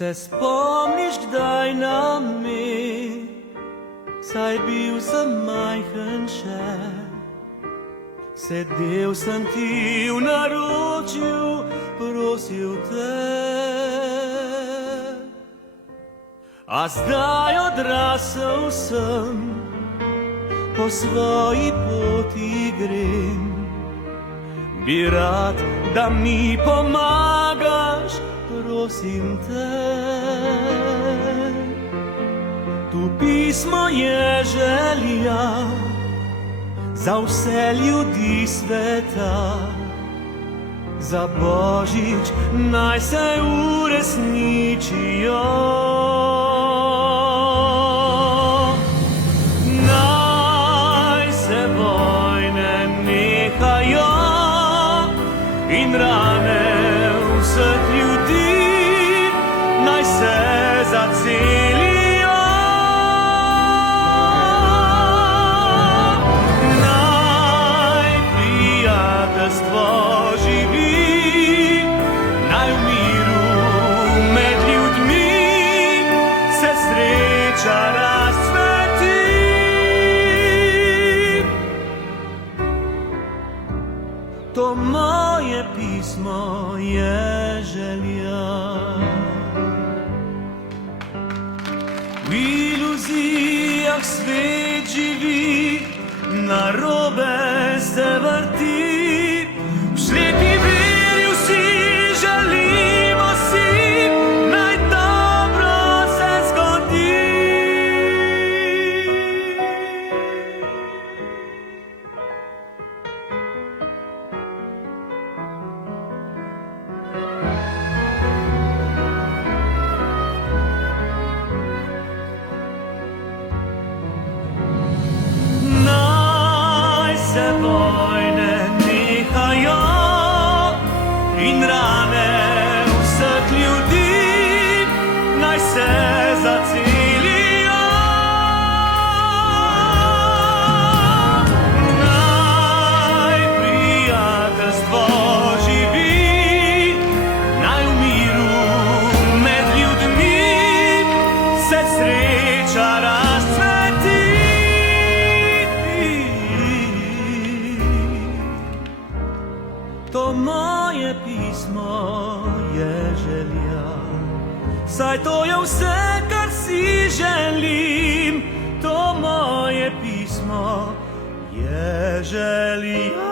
Se spomniš kdaj na me, saj bil sem majhen še. Sedel sem ti v naročju, prosil te. A zdaj odrasel sem, po svoji poti grem. Bi rad, da mi pomagaš, prosim te. Tu pismo je želja za vse ljudi sveta. Za Božič naj se uresničijo. Naj se vojne nehajo in rane vseh ljudi naj se zacelijo. Naj prijateljstvo živi, naj v miru med ljudmi se sreča razcveti. To moje pismo je želja. V iluzijah svet živi, narobe se vrti. V slepi veri vsi želimo si, naj dobro se zgodi. Se vojne nehajo in rane vseh ljudi naj se zacelijo. Naj prijateljstvo živi, naj v miru med ljudmi se sreča razcveti. To moje pismo je želja, saj to je vse, kar si želim. To moje pismo je želja.